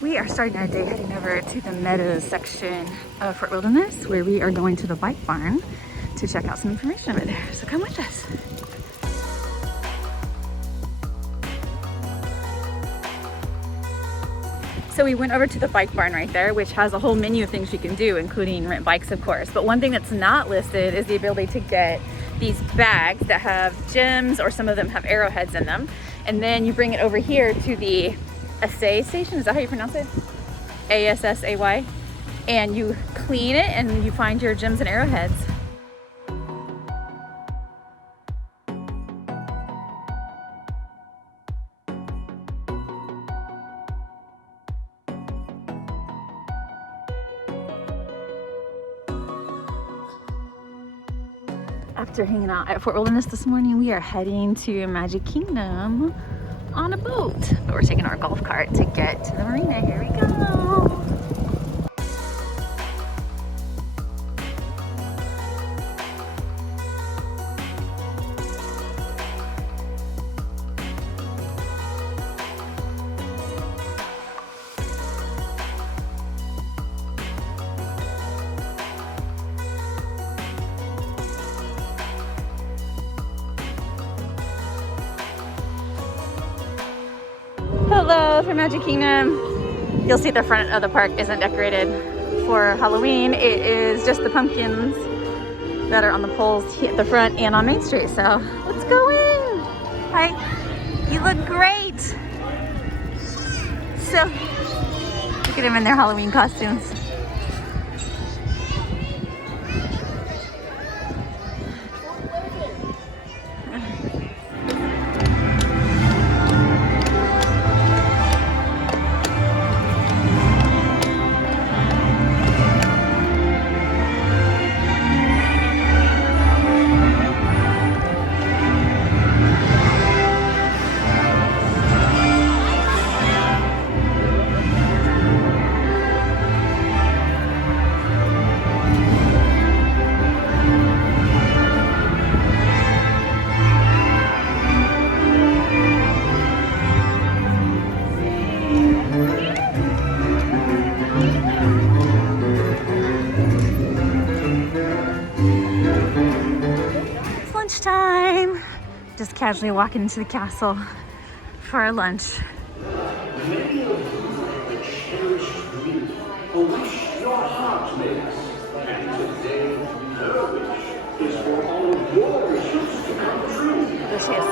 We are starting our day heading over to the Meadows section of Fort Wilderness, where we are going to the bike barn to check out some information over there. So come with us. So we went over to the bike barn right there, which has a whole menu of things you can do, including rent bikes, of course. But one thing that's not listed is the ability to get these bags that have gems, or some of them have arrowheads in them. And then you bring it over here to the assay station. Is that how you pronounce it? ASSAY. And you clean it and you find your gems and arrowheads. After hanging out at Fort Wilderness this morning, we are heading to Magic Kingdom on a boat. But we're taking our golf cart to get to the marina. Here we go. Hello from Magic Kingdom. You'll see the front of the park isn't decorated for Halloween. It is just the pumpkins that are on the poles at the front and on Main Street. So let's go in. Hi, you look great. So look at them in their Halloween costumes. Time. Just casually walking into the castle for our lunch. Many of you have a cherished dream, a wish your heart makes. And today, her wish is for all of your wishes to come true. There she is.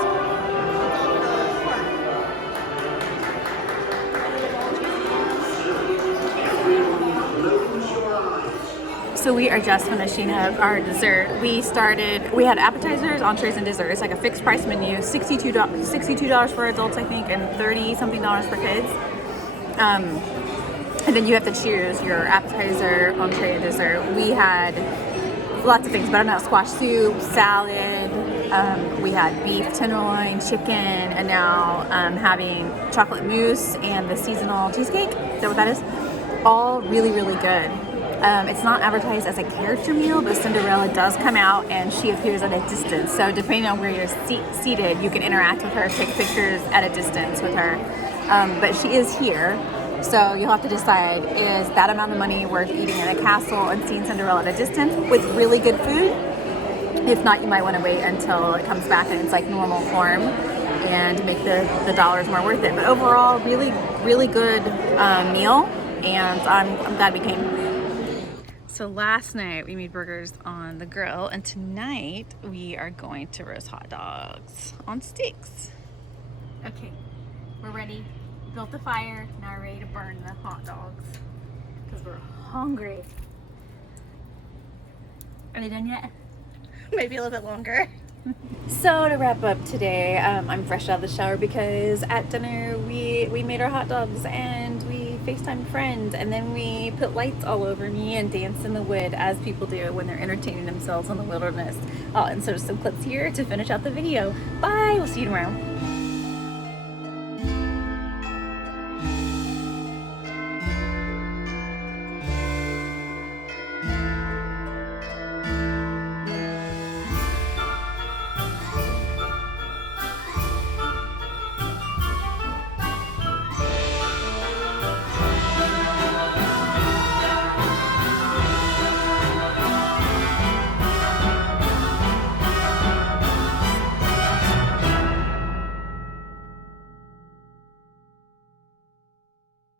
So we are just finishing up our dessert. We had appetizers, entrees, and desserts, like a fixed price menu, $62 for adults, I think, and $30-something for kids. And then you have to choose your appetizer, entree, and dessert. We had lots of things, butternut squash soup, salad, we had beef tenderloin, chicken, and now having chocolate mousse and the seasonal cheesecake. Is that what that is? All really, really good. It's not advertised as a character meal, but Cinderella does come out and she appears at a distance. So depending on where you're seated, you can interact with her, take pictures at a distance with her. But she is here, so you'll have to decide, is that amount of money worth eating at a castle and seeing Cinderella at a distance with really good food? If not, you might want to wait until it comes back and it's like normal form and make the dollars more worth it. But overall, really, really good meal, and I'm glad we came. So last night we made burgers on the grill, and tonight we are going to roast hot dogs on sticks. Okay, we're ready. Built the fire, now we're ready to burn the hot dogs because we're hungry. Are they done yet? Maybe a little bit longer. So to wrap up today, I'm fresh out of the shower because at dinner we made our hot dogs and we FaceTime friends, and then we put lights all over me and danced in the wood as people do when they're entertaining themselves in the wilderness. Oh, and so just some clips here to finish out the video. Bye, we'll see you tomorrow.